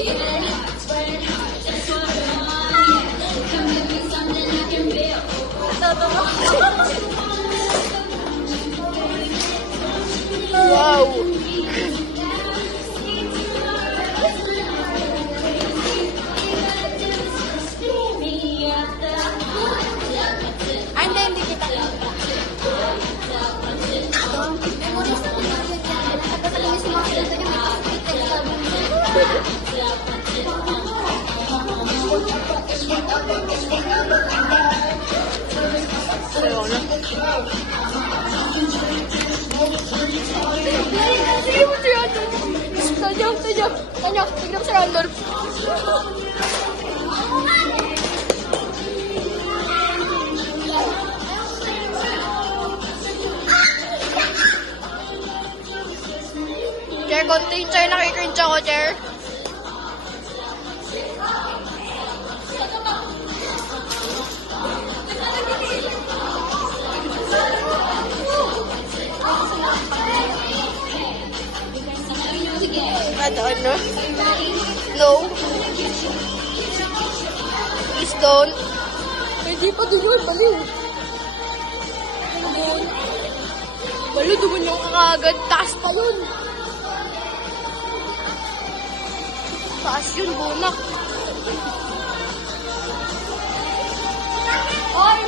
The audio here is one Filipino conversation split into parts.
Wow! Ay, hindi kita. Memories na yun yan. Pagkakalimis mo ako dito yung Ayaw na. Tanya, tignan sa Randolph. Chair, konting chair, nakikringe ako, chair. Ano? No. Please don't. Hindi pa doon yun, baliw. Doon. Balo, duman yung kakagad. Taas pa yun. Taas yun, bunak. Ay!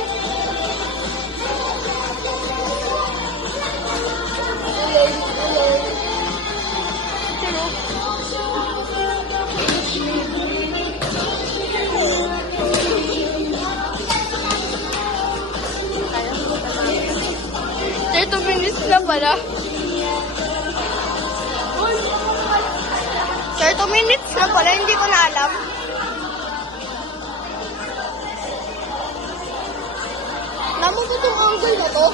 Chair, 2 minutes na pala. Chair, 2 minutes na pala. Hindi ko na alam. Naman ko itong angle na to.